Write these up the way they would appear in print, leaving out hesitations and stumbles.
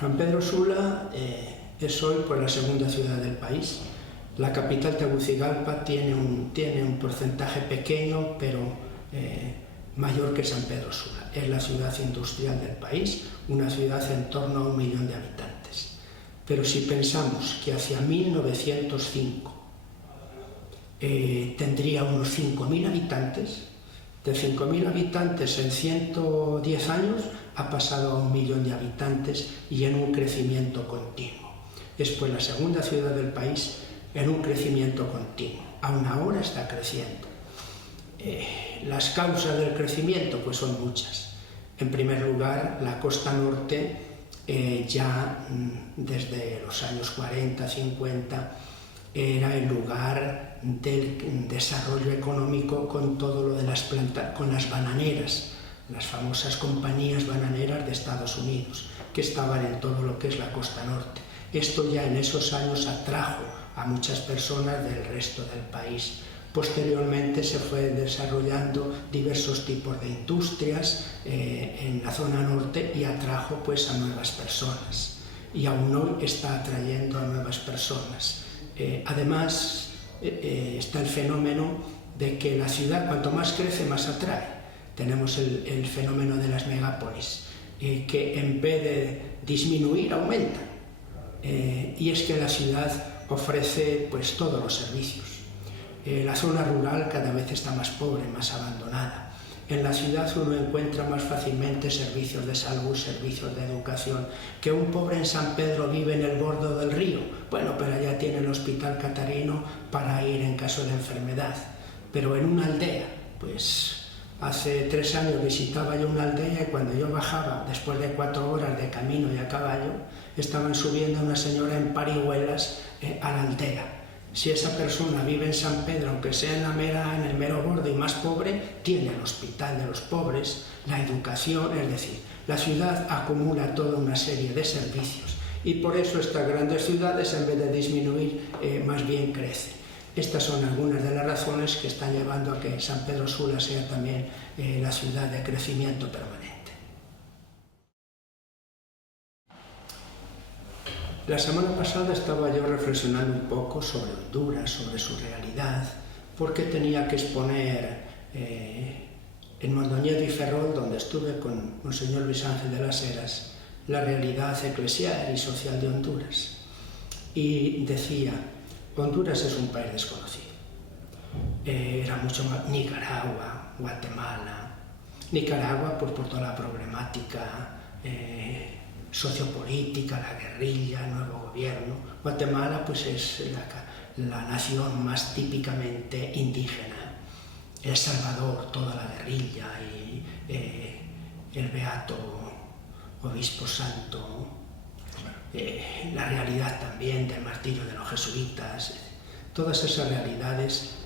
San Pedro Sula es hoy pues, la segunda ciudad del país. La capital, Tegucigalpa, tiene un porcentaje pequeño, pero mayor que San Pedro Sula. Es la ciudad industrial del país, una ciudad en torno a 1 millón de habitantes. Pero si pensamos que hacia 1905 tendría unos 5.000 habitantes, de 5.000 habitantes en 110 años ha pasado a 1 millón de habitantes y en un crecimiento continuo. Es pues la segunda ciudad del país en un crecimiento continuo. Aún ahora está creciendo. Las causas del crecimiento pues son muchas. En primer lugar, la costa norte ya desde los años 40, 50 era el lugar del desarrollo económico con todo lo de con las bananeras, las famosas compañías bananeras de Estados Unidos, que estaban en todo lo que es la costa norte. Esto ya en esos años atrajo a muchas personas del resto del país. Posteriormente se fue desarrollando diversos tipos de industrias en la zona norte y atrajo pues a nuevas personas. Y aún hoy está atrayendo a nuevas personas. Además, está el fenómeno de que la ciudad, cuanto más crece, más atrae. Tenemos el fenómeno de las megápolis, que en vez de disminuir, aumentan. Y es que la ciudad ofrece pues, todos los servicios. La zona rural cada vez está más pobre, más abandonada. En la ciudad uno encuentra más fácilmente servicios de salud, servicios de educación. Que un pobre en San Pedro vive en el borde del río, bueno, pero allá tiene el Hospital Catarino para ir en caso de enfermedad. Pero en una aldea, pues hace 3 años visitaba yo una aldea y cuando yo bajaba, después de 4 horas de camino y a caballo, estaban subiendo a una señora en parihuelas a la aldea. Si esa persona vive en San Pedro, aunque sea en el mero borde y más pobre, tiene el hospital de los pobres, la educación, es decir, la ciudad acumula toda una serie de servicios y por eso estas grandes ciudades, en vez de disminuir, más bien crecen. Estas son algunas de las razones que están llevando a que San Pedro Sula sea también la ciudad de crecimiento permanente. La semana pasada estaba yo reflexionando un poco sobre Honduras, sobre su realidad, porque tenía que exponer en Mondoñedo y Ferrol, donde estuve con Monseñor Luis Ángel de las Heras, la realidad eclesial y social de Honduras. Y decía, Honduras es un país desconocido. Era mucho más Nicaragua, Guatemala. Nicaragua, pues por toda la problemática sociopolítica, la guerrilla, el nuevo gobierno. Guatemala pues es la nación más típicamente indígena. El Salvador, toda la guerrilla y el beato obispo santo, la realidad también del martirio de los jesuitas. Todas esas realidades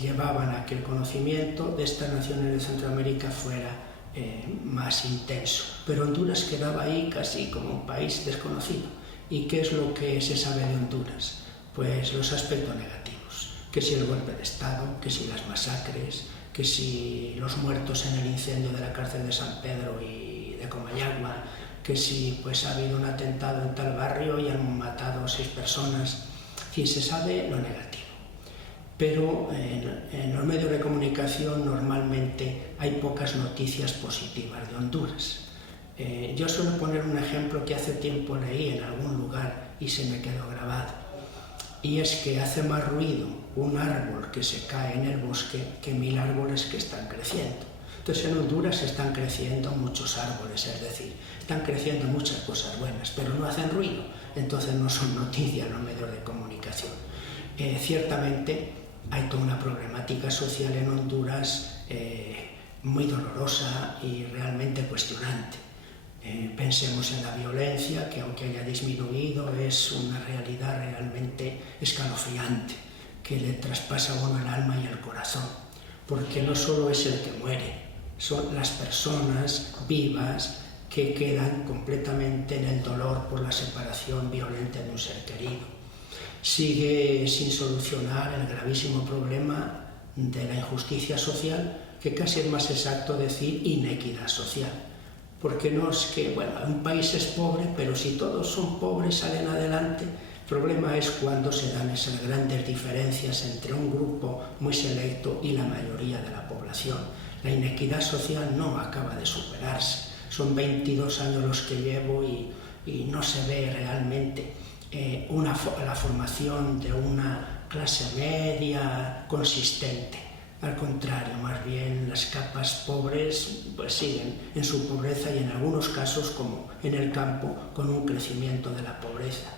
llevaban a que el conocimiento de estas naciones de Centroamérica fuera más intenso, pero Honduras quedaba ahí casi como un país desconocido. ¿Y qué es lo que se sabe de Honduras? Pues los aspectos negativos, que si el golpe de Estado, que si las masacres, que si los muertos en el incendio de la cárcel de San Pedro y de Comayagua, que si pues ha habido un atentado en tal barrio y han matado 6 personas, y se sabe lo negativo. Pero en los medios de comunicación normalmente hay pocas noticias positivas de Honduras. Yo suelo poner un ejemplo que hace tiempo leí en algún lugar y se me quedó grabado. Y es que hace más ruido un árbol que se cae en el bosque que 1000 árboles que están creciendo. Entonces en Honduras están creciendo muchos árboles, es decir, están creciendo muchas cosas buenas, pero no hacen ruido, entonces no son noticias los medios de comunicación. Ciertamente hay toda una problemática social en Honduras muy dolorosa y realmente cuestionante. Pensemos en la violencia, que aunque haya disminuido, es una realidad realmente escalofriante, que le traspasa a uno el alma y el corazón, porque no solo es el que muere, son las personas vivas que quedan completamente en el dolor por la separación violenta de un ser querido. Sigue sin solucionar el gravísimo problema de la injusticia social, que casi es más exacto decir inequidad social, porque no es que, bueno, un país es pobre, pero si todos son pobres salen adelante. El problema es cuando se dan esas grandes diferencias entre un grupo muy selecto y la mayoría de la población. La inequidad social no acaba de superarse. Son 22 años los que llevo y no se ve realmente la formación de una clase media consistente. Al contrario, más bien las capas pobres pues siguen en su pobreza y en algunos casos, como en el campo, con un crecimiento de la pobreza.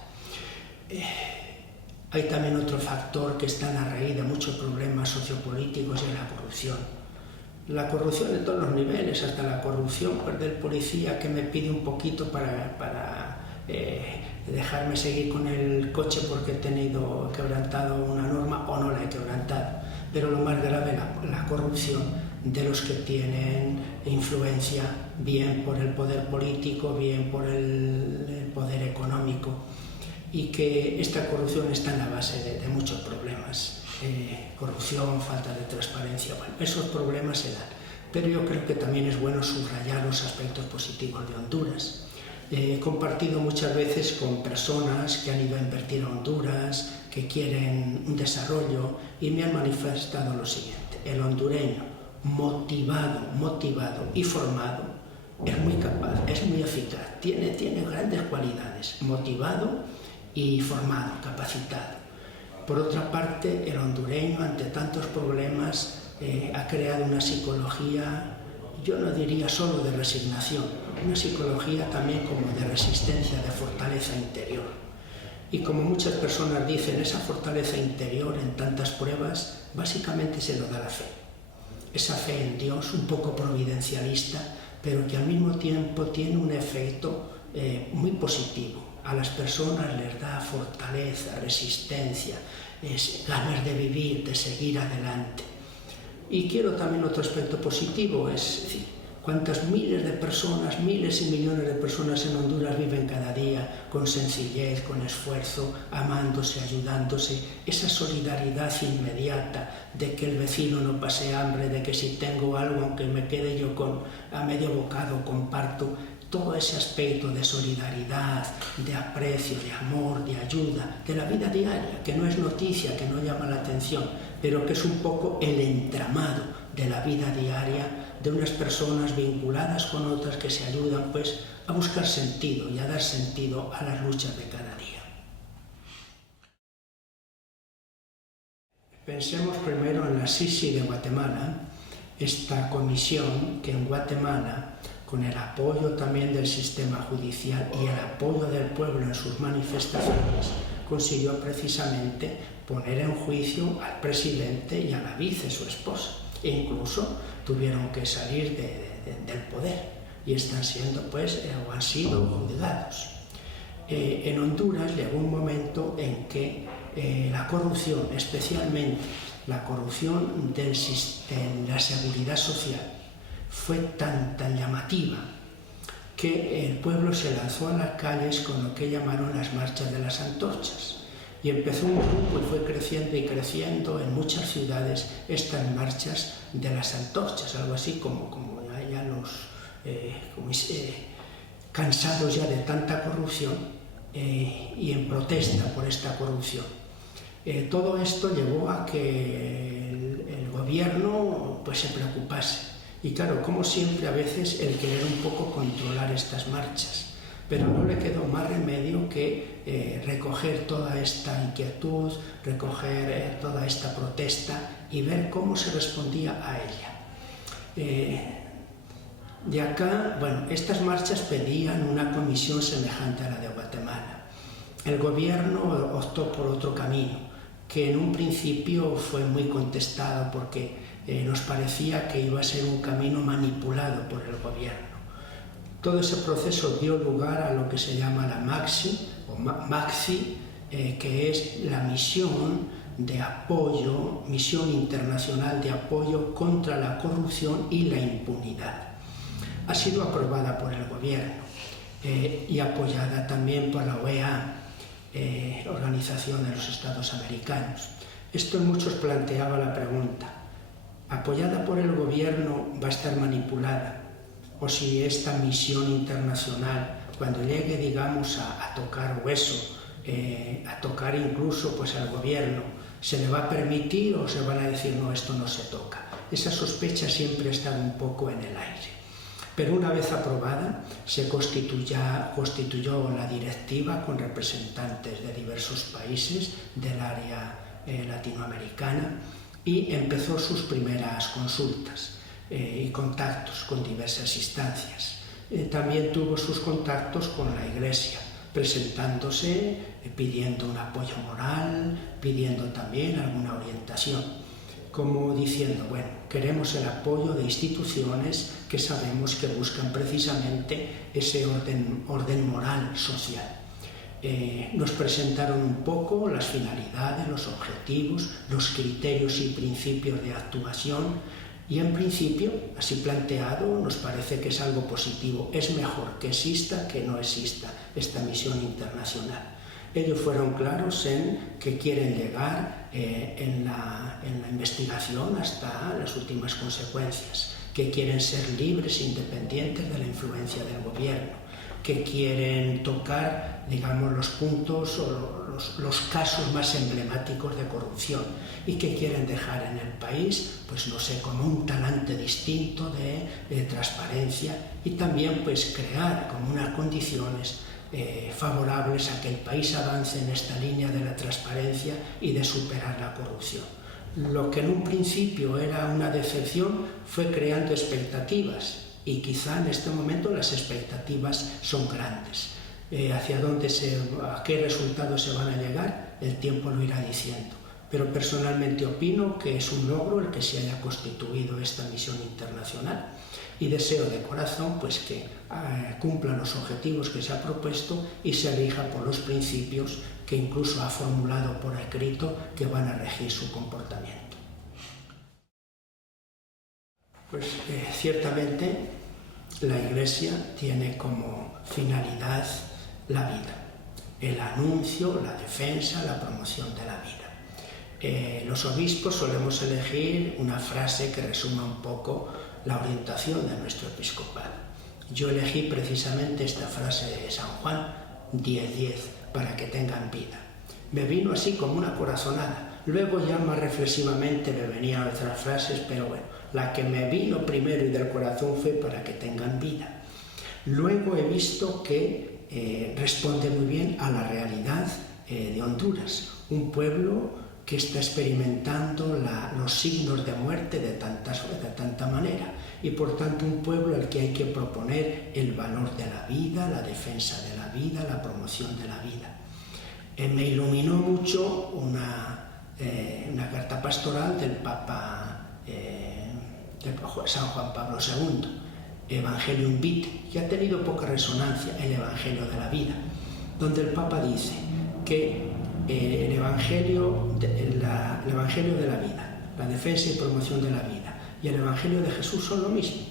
Hay también otro factor que está en la raíz de muchos problemas sociopolíticos y es la corrupción. La corrupción de todos los niveles, hasta la corrupción pues, del policía que me pide un poquito para dejarme seguir con el coche porque he quebrantado una norma o no la he quebrantado. Pero lo más grave, la corrupción de los que tienen influencia, bien por el poder político, bien por el poder económico, y que esta corrupción está en la base de muchos problemas. Corrupción, falta de transparencia, bueno, esos problemas se dan. Pero yo creo que también es bueno subrayar los aspectos positivos de Honduras. He compartido muchas veces con personas que han ido a invertir a Honduras, que quieren un desarrollo, y me han manifestado lo siguiente: el hondureño motivado y formado es muy capaz, es muy eficaz, tiene grandes cualidades, motivado y formado, capacitado. Por otra parte, el hondureño, ante tantos problemas, ha creado una psicología, yo no diría solo de resignación, una psicología también como de resistencia, de fortaleza interior. Y como muchas personas dicen, esa fortaleza interior en tantas pruebas, básicamente se lo da la fe. Esa fe en Dios, un poco providencialista, pero que al mismo tiempo tiene un efecto muy positivo. A las personas les da fortaleza, resistencia, ganas de vivir, de seguir adelante. Y quiero también otro aspecto positivo, es decir, cuántas miles de personas, miles y millones de personas en Honduras viven cada día con sencillez, con esfuerzo, amándose, ayudándose. Esa solidaridad inmediata de que el vecino no pase hambre, de que si tengo algo, aunque me quede yo a medio bocado, comparto. Todo ese aspecto de solidaridad, de aprecio, de amor, de ayuda, de la vida diaria, que no es noticia, que no llama la atención, pero que es un poco el entramado de la vida diaria de unas personas vinculadas con otras que se ayudan pues a buscar sentido y a dar sentido a las luchas de cada día. Pensemos primero en la Sisi de Guatemala, esta comisión que en Guatemala, con el apoyo también del sistema judicial y el apoyo del pueblo en sus manifestaciones, consiguió precisamente poner en juicio al presidente y a la vice, su esposa, e incluso tuvieron que salir del poder y están siendo o han sido juzgados. En Honduras llegó un momento en que la corrupción, especialmente la corrupción en la seguridad social, fue tan llamativa que el pueblo se lanzó a las calles con lo que llamaron las marchas de las antorchas. Y empezó un grupo y fue creciendo y creciendo en muchas ciudades estas marchas de las antorchas, algo así como ya cansados ya de tanta corrupción y en protesta por esta corrupción. Todo esto llevó a que el gobierno se preocupase. Y claro, como siempre, a veces el querer un poco controlar estas marchas, pero no le quedó más remedio que recoger toda esta inquietud, recoger toda esta protesta y ver cómo se respondía a ella. De acá, estas marchas pedían una comisión semejante a la de Guatemala. El gobierno optó por otro camino, que en un principio fue muy contestado porque nos parecía que iba a ser un camino manipulado por el gobierno. Todo ese proceso dio lugar a lo que se llama la MAXI, que es la misión de apoyo, misión internacional de apoyo contra la corrupción y la impunidad. Ha sido aprobada por el gobierno y apoyada también por la OEA, Organización de los Estados Americanos. Esto en muchos planteaba la pregunta: ¿apoyada por el gobierno va a estar manipulada? o si esta misión internacional, cuando llegue, digamos, a tocar hueso, a tocar incluso pues al gobierno, ¿se le va a permitir o se van a decir no, esto no se toca? Esa sospecha siempre ha estado un poco en el aire. Pero una vez aprobada, se constituyó la directiva con representantes de diversos países del área latinoamericana y empezó sus primeras consultas y contactos con diversas instancias. También tuvo sus contactos con la Iglesia, presentándose, pidiendo un apoyo moral, pidiendo también alguna orientación, como diciendo, bueno, queremos el apoyo de instituciones que sabemos que buscan precisamente ese orden moral social. Nos presentaron un poco las finalidades, los objetivos, los criterios y principios de actuación y en principio, así planteado, nos parece que es algo positivo. Es mejor que exista que no exista esta misión internacional. Ellos fueron claros en que quieren llegar en la investigación hasta las últimas consecuencias, que quieren ser libres e independientes de la influencia del gobierno, que quieren tocar, digamos, los puntos o los casos más emblemáticos de corrupción y que quieren dejar en el país, pues no sé, como un talante distinto de transparencia y también pues crear como unas condiciones favorables a que el país avance en esta línea de la transparencia y de superar la corrupción. Lo que en un principio era una decepción fue creando expectativas y quizá en este momento las expectativas son grandes. A qué resultados se van a llegar, el tiempo lo irá diciendo. Pero personalmente opino que es un logro el que se haya constituido esta misión internacional y deseo de corazón pues que cumpla los objetivos que se ha propuesto y se elija por los principios que incluso ha formulado por escrito que van a regir su comportamiento. Pues ciertamente la Iglesia tiene como finalidad la vida, el anuncio, la defensa, la promoción de la vida. Los obispos solemos elegir una frase que resuma un poco la orientación de nuestro episcopado. Yo elegí precisamente esta frase de San Juan 10:10 para que tengan vida. Me vino así como una corazonada. Luego ya más reflexivamente me venían otras frases, pero bueno, la que me vino primero y del corazón fue para que tengan vida. Luego he visto que responde muy bien a la realidad de Honduras, un pueblo que está experimentando los signos de muerte de tanta manera y por tanto un pueblo al que hay que proponer el valor de la vida, la defensa de la vida, la promoción de la vida. Me iluminó mucho una carta pastoral del Papa San Juan Pablo II, Evangelium Vitae, que ha tenido poca resonancia, el Evangelio de la vida, donde el Papa dice que el Evangelio de la vida, la defensa y promoción de la vida y el Evangelio de Jesús son lo mismo.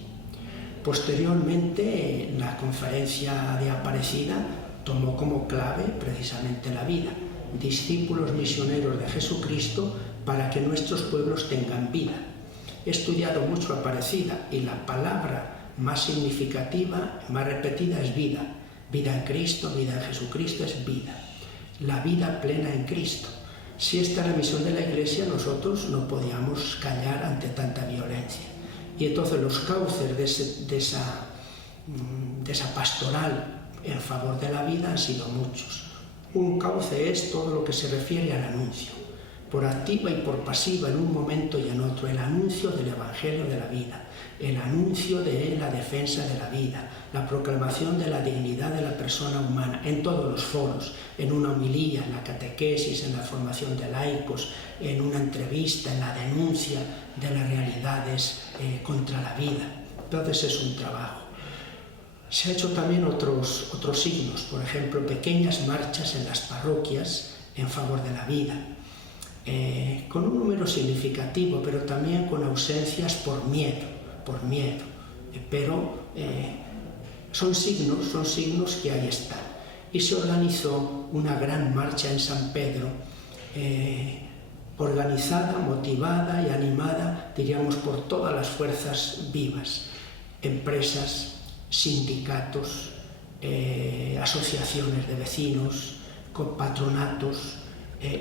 Posteriormente, la conferencia de Aparecida tomó como clave precisamente la vida, discípulos misioneros de Jesucristo para que nuestros pueblos tengan vida. He estudiado mucho Aparecida y la palabra más significativa, más repetida es vida. Vida en Cristo, vida en Jesucristo es vida. La vida plena en Cristo. Si esta es la misión de la Iglesia, nosotros no podíamos callar ante tanta violencia. Y entonces los cauces de esa pastoral en favor de la vida han sido muchos. Un cauce es todo lo que se refiere al anuncio, por activa y por pasiva en un momento y en otro, el anuncio del Evangelio de la vida, el anuncio de la defensa de la vida, la proclamación de la dignidad de la persona humana en todos los foros, en una homilía, en la catequesis, en la formación de laicos, en una entrevista, en la denuncia de las realidades contra la vida. Entonces es un trabajo. Se han hecho también otros signos, por ejemplo, pequeñas marchas en las parroquias en favor de la vida, con un número significativo, pero también con ausencias por miedo, pero son signos que ahí están. Y se organizó una gran marcha en San Pedro, organizada, motivada y animada, diríamos, por todas las fuerzas vivas. empresas, sindicatos, asociaciones de vecinos, con patronatos,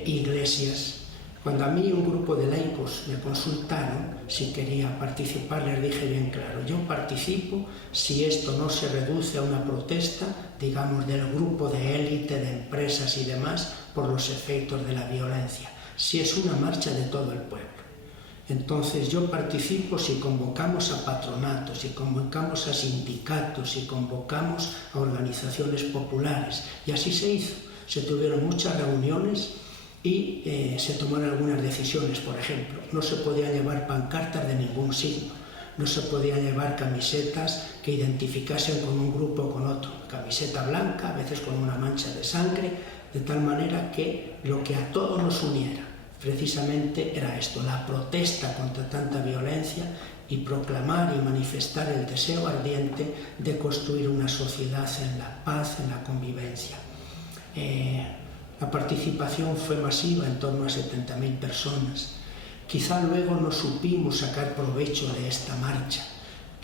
iglesias. Cuando a mí un grupo de laicos me consultaron si quería participar, les dije bien claro, yo participo si esto no se reduce a una protesta, digamos, del grupo de élite, de empresas y demás, por los efectos de la violencia, si es una marcha de todo el pueblo. Entonces yo participo si convocamos a patronatos, si convocamos a sindicatos, si convocamos a organizaciones populares. Y así se hizo. Se tuvieron muchas reuniones y se tomaron algunas decisiones. Por ejemplo, no se podían llevar pancartas de ningún signo, no se podían llevar camisetas que identificasen con un grupo o con otro. Camiseta blanca, a veces con una mancha de sangre, de tal manera que lo que a todos nos uniera precisamente era esto, la protesta contra tanta violencia y proclamar y manifestar el deseo ardiente de construir una sociedad en la paz, en la convivencia. La participación fue masiva, en torno a 70.000 personas. Quizá luego no supimos sacar provecho de esta marcha.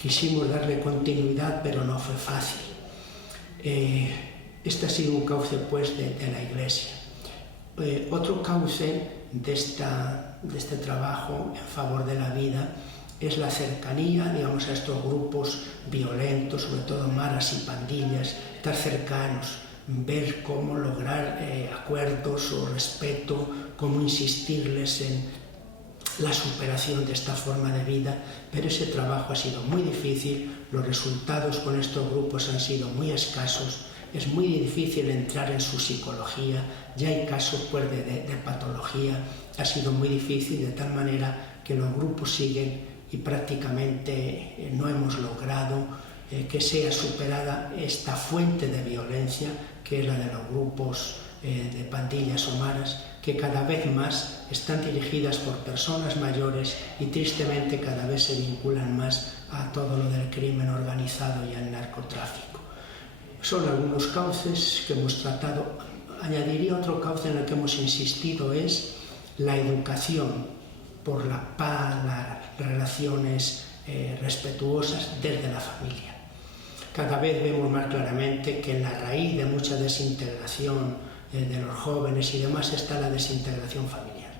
Quisimos darle continuidad, pero no fue fácil. Este ha sido un cauce, pues, de la Iglesia. Otro cauce de este trabajo en favor de la vida es la cercanía, digamos, a estos grupos violentos, sobre todo maras y pandillas, estar cercanos, ver cómo lograr acuerdos o respeto, cómo insistirles en la superación de esta forma de vida, pero ese trabajo ha sido muy difícil, los resultados con estos grupos han sido muy escasos, es muy difícil entrar en su psicología, ya hay casos, pues, de patología, ha sido muy difícil, de tal manera que los grupos siguen y prácticamente no hemos logrado que sea superada esta fuente de violencia que es la de los grupos de pandillas o maras, que cada vez más están dirigidas por personas mayores y tristemente cada vez se vinculan más a todo lo del crimen organizado y al narcotráfico. Son algunos cauces que hemos tratado. Añadiría otro cauce en el que hemos insistido, es la educación por la paz, las relaciones respetuosas desde la familia. Cada vez vemos más claramente que en la raíz de mucha desintegración de los jóvenes y demás está la desintegración familiar.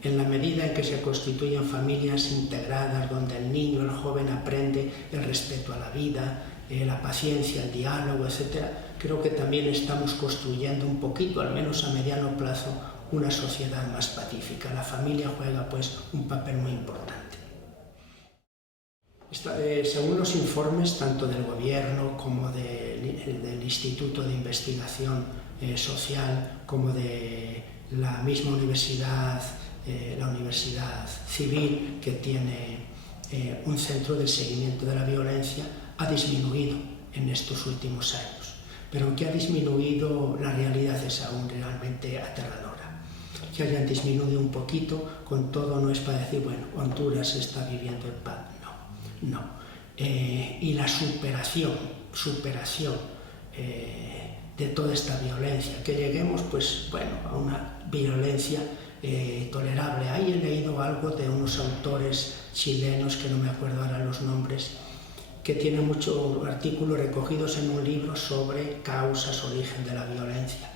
En la medida en que se constituyen familias integradas, donde el niño, el joven aprende el respeto a la vida, la paciencia, el diálogo, etc., creo que también estamos construyendo un poquito, al menos a mediano plazo, una sociedad más pacífica. La familia juega, pues, un papel muy importante. Según los informes tanto del gobierno como del Instituto de Investigación Social, como de la misma universidad, la Universidad Civil, que tiene un centro de seguimiento de la violencia, ha disminuido en estos últimos años. Pero aunque ha disminuido, la realidad es aún realmente aterradora. Que hayan disminuido un poquito, con todo no es para decir, bueno, Honduras está viviendo en paz. No. Y la superación de toda esta violencia, que lleguemos, pues, bueno, a una violencia tolerable. Ahí he leído algo de unos autores chilenos, que no me acuerdo ahora los nombres, que tienen muchos artículos recogidos en un libro sobre causas, origen de la violencia.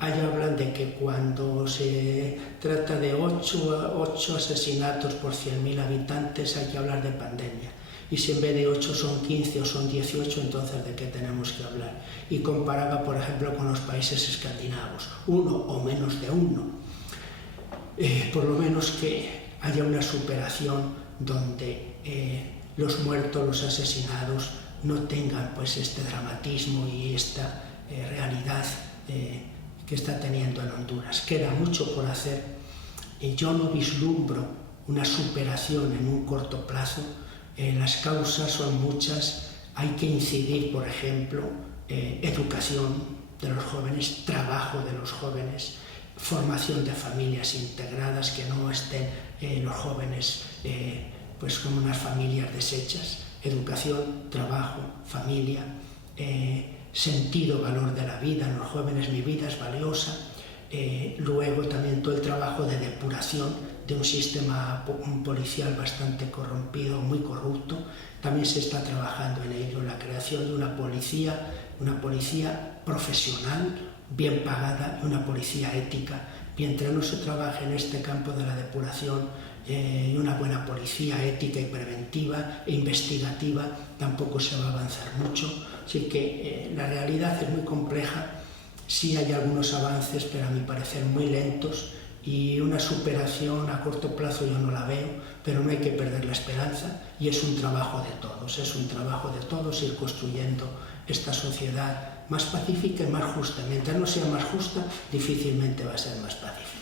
Ahí hablan de que cuando se trata de 8 asesinatos por 100.000 habitantes hay que hablar de pandemia. Y si en vez de 8 son 15 o son 18, entonces ¿de qué tenemos que hablar? Y comparaba, por ejemplo, con los países escandinavos, 1 o menos de 1. Por lo menos que haya una superación donde los muertos, los asesinados, no tengan, pues, este dramatismo y esta realidad que está teniendo en Honduras. Queda mucho por hacer. Yo no vislumbro una superación en un corto plazo. Las causas son muchas. Hay que incidir, por ejemplo, educación de los jóvenes, trabajo de los jóvenes, formación de familias integradas, que no estén los jóvenes pues como unas familias deshechas. Educación, trabajo, familia, sentido, valor de la vida en los jóvenes. Mi vida es valiosa. Luego también todo el trabajo de depuración de un sistema policial bastante corrompido, muy corrupto. También se está trabajando en ello, la creación de una policía profesional, bien pagada, y una policía ética. Mientras no se trabaje en este campo de la depuración y una buena policía ética y preventiva e investigativa, tampoco se va a avanzar mucho. Así que la realidad es muy compleja. Sí hay algunos avances, pero a mi parecer muy lentos, y una superación a corto plazo yo no la veo, pero no hay que perder la esperanza, y es un trabajo de todos ir construyendo esta sociedad más pacífica y más justa. Mientras no sea más justa, difícilmente va a ser más pacífica.